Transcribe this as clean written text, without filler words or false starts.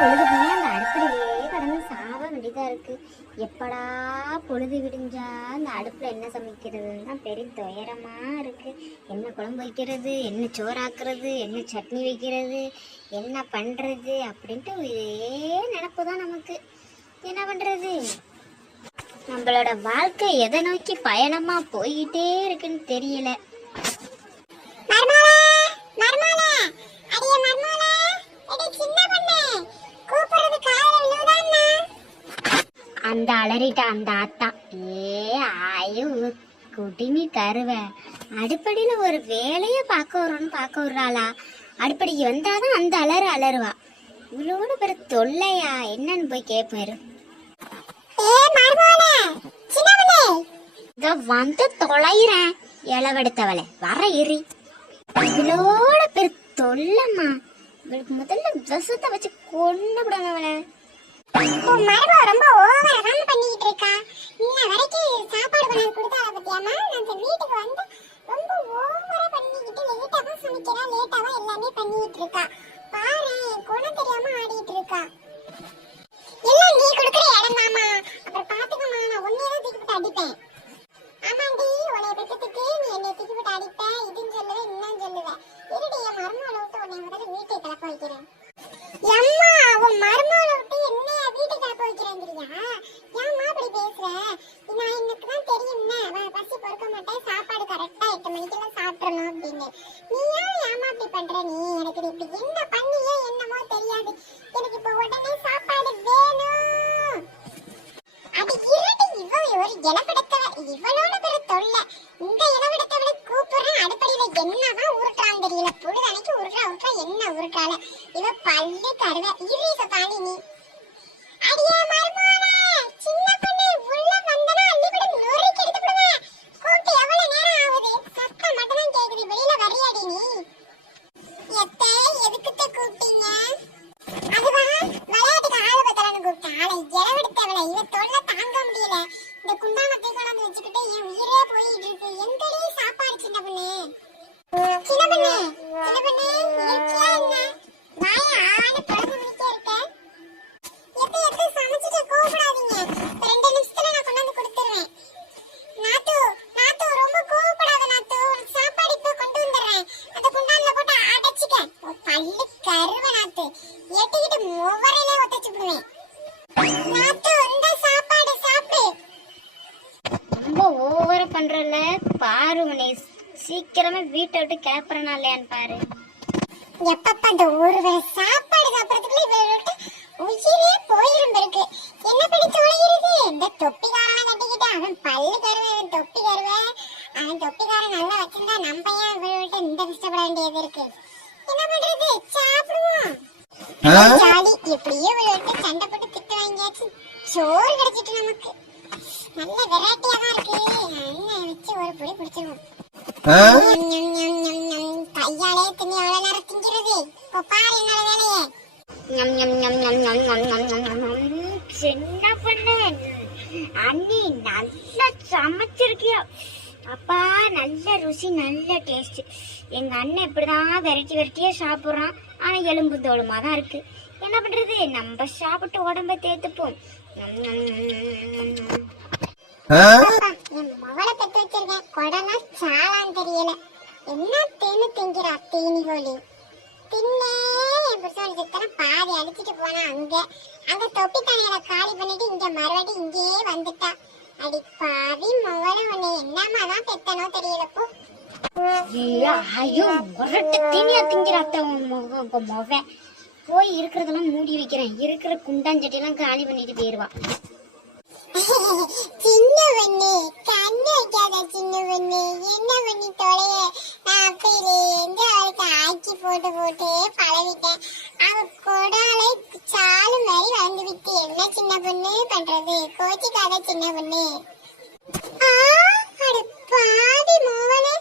பொழுது போனா அந்த அடுப்புலயே கடந்து சாவ வேண்டியதா இருக்கு. எப்படா பொழுது விடிஞ்சா அந்த அடுப்புல என்ன சமைக்கிறதுன்னு தான் பெரிய துயரமா இருக்கு. என்ன குழம்பு வைக்கிறது, என்ன சோறாக்குறது, என்ன சட்னி வைக்கிறது, என்ன பண்றது அப்படின்ட்டு இதே நினப்பு தான் நமக்கு. என்ன பண்றது? நம்மளோட வாழ்க்கை எதை நோக்கி பயணமா போய்கிட்டே இருக்குன்னு தெரியல. அந்த அலறிட்ட அந்த ஆத்தா, ஏ ஆயு குடிமி கருவ, அடுப்படியில ஒரு வேலையை பார்க்க விடுறாளா? அடுப்படிக்கு வந்தாதான் அந்த அலறுவா. இவ்வளோட பெரு தொல்லையா என்னன்னு போய் கேட்பாரு. வந்து தொலைறேன் இளவெடுத்தவளை வர எரி. இவ்வளோட பெரு தொல்லம்மா. இவளுக்கு முதல்ல விஷத்தை வச்சு கொண்டு விடவளை. ரொம்ப ஓவரா பண்ணிட்டு இருக்கா. இன்ன வரைக்கும் சாப்பாடு பண்ணி கொடுத்தால பத்தியாமா. அந்த வீட்டுக்கு வந்து ரொம்ப ஓவரா பண்ணிக்கிட்டு லேட்டாவா சமைக்கிறா, லேட்டாவா எல்லாமே பண்ணிட்டு இருக்கா. பாரு குணம் தெரியாம ஆடிட்டு இருக்கா. எல்லாம் நீ கொடுக்குற இடம் மாமா. அப்புறம் பாத்துக்கமா, நான் ஒன்னேதான் தூக்கி போட்டு அடிப்பேன். ஆமாண்டி, உன்னை பெற்றதுக்கு நீ என்னை தூக்கி போட்டு அடிப்ப, இதுன்னு சொல்லுவேன் இன்னும் சொல்லுவேன். இருடி என் மருமகளை விட்டு உன்னை முதல்ல வீட்டை கிளப்ப வைக்கிறேன். அம்மா உன் மருமகளை விட்டு என்ன வீட்டுக்கு கிளப்ப வைக்கிறேங்கிறியா? ஏம்மா அப்படி பேசுற? நான் எனக்கு தான் தெரியும்னே பசி பொறுக்க மாட்டேன், சாப்பாடு கரெக்டா 8 மணிக்கெல்லாம் சாப்பிடணும் அப்படின்னு. நீ ஏமா அப்படி பண்ற? நீ எனக்கு இப்படி என்ன பண்ணியே என்னமோ தெரியாது. எனக்கு இப்ப உடனே சாப்பாடு வேணும். அது இருடி, இவ ஒரு இளவெடுத்தவ. இவளோட பெரு தொல்லை. இந்த இளவெடுத்தவளை கூப்பிடுறேன். அடுப்படியில என்னதான் உருட்டான்னு தெரியல. பொழுதனைக்கு உருட்டா என்ன உருட்டால. இவ பல்லு கருவ இரிச தாண்டி நீ. அடியே மருமோனே, சின்ன பொண்ணு உள்ள வந்தனா அள்ளிவிட நொறுக்கி எடுத்து விடுவேன். கூட்டி எவ்வளவு நேரம் ஆகுது? சத்தம் மட்டும் தான் கேக்குது. வெளியில வரியாடி நீ? எத்தே எதுக்குத்த கூப்பிட்டீங்க? அதுவா விளையாட்டுக்கு ஆளு பத்தலன்னு கூப்பிட்டேன். ஆளை இளவெடுத்தவளை. இவ தொல்லை தாங்க முடியல. இந்த குண்டானத்தை கொண்டாந்து வச்சுக்கிட்டு என் உயிரே போயிட்டு இருக்கு. எங்கடி சாப்பாடு சின்ன பொண்ணு? சின்ன பொண்ணு, சின்ன பொண்ணு இருக்கியா என்ன? வாய ஆடு பழகு மணிக்கே இருக்க. எத்த சமைச்சிட்டு கோவப்படாதீங்க. 2 நிமிஷத்துல நான் கொண்டாந்து கொடுத்துருவேன். நாத்து நாத்து ரொம்ப கோவப்படாத நாத்து. உனக்கு சாப்பாடு இப்ப கொண்டு வந்துடுறேன். அந்த குண்டான்ல போட்டு அடைச்சிக்க. பல்லு கருவ நாத்து. எட்டிக்கிட்டு முவரையிலே ஒத்தச்சு விடுவேன். நாத்து இந்த சாப்பாடு சாப்பிடு. ரொம்ப ஓவரா பண்றல பாரு. உன்னை சீக்கிரமே வீட்டை விட்டு கிளப்புறனா இல்லையான்னு பாரு. எப்பப்ப அந்த ஒரு வேளை சாப்பாடு சாப்பிடறதுக்குள்ள இவளுக்கு உயிரே போயிரும் இருக்கு. என்ன பிடிச்சு ஒழிகிறது? இந்த தொப்பிக்காரனை கட்டிக்கிட்டு அவன் பல்லு கருவேன், தொப்பி கருவேன். அவன் தொப்பிக்காரன் நல்லா வச்சிருந்தா நம்ம ஏன் இவள்கிட்ட இந்த கஷ்டப்பட வேண்டியது இருக்கு? என்ன பண்றது? சாப்பிடுவோம். ஜாலி. எப்படியோ இவள்கிட்ட சண்டை போட்டு திட்டு வாங்கியாச்சு. சோறு கிடைச்சிட்டு நமக்கு நல்ல வெரைட்டியா தான் இருக்கு. அண்ணன் வச்சு ஒரு புடி பிடிச்சிருவோம். கையாலே தின்னு எவ்வளவு நேரம் திங்கிறது? இப்ப பாரு என்னோட வேலையே. சின்ன பொண்ணு, அண்ணி நல்லா சமைச்சிருக்கியா? அப்பா நல்ல ருசி, நல்ல டேஸ்ட். எங்க அண்ணன் இப்படிதான் வெரைட்டியா சாப்பிடுறான். ஆனா எலும்பு தோலுமா தான் இருக்கு. என்ன பண்றது? நம்ம சாப்பிட்டு உடம்ப தேத்துப்போம். என் மகளை பெற்று வச்சிருக்கேன். கொடனா சாலான்னு தெரியல. என்ன தேனு திங்கிறா தேனி கோழி. தின்னே என் புருஷன் சித்தனை பாதி அடிச்சுட்டு போனா. அங்க தொப்பி தண்ணியில காலி பண்ணிட்டு இங்க மறுபடி இங்கேயே வந்துட்டா. அடி பாவி மகளை, உன்னை என்னமா தான் பெத்தனோ தெரியலப்போ. ஐயோ முரட்டு தீனியா திங்கிறாத்த மொவ. போய் இருக்கிறதெல்லாம் மூடி வைக்கிறேன். இருக்கிற குண்டாஞ்சட்டியெல்லாம் காலி பண்ணிட்டு போயிருவா. சின்ன பொண்ணு கண்ணு வைக்காத. சின்ன பொண்ணு என்ன பண்ணி தொலைய? நான் அப்பையிலேருந்து அவளுக்கு ஆக்கி போட்டு பழவிட்டேன். அவ கொடாலை சாலு மாதிரி வந்து விட்டு என்ன சின்ன பொண்ணு பண்றது? கோச்சிக்காத சின்ன பொண்ணு. பாதி மோவனே.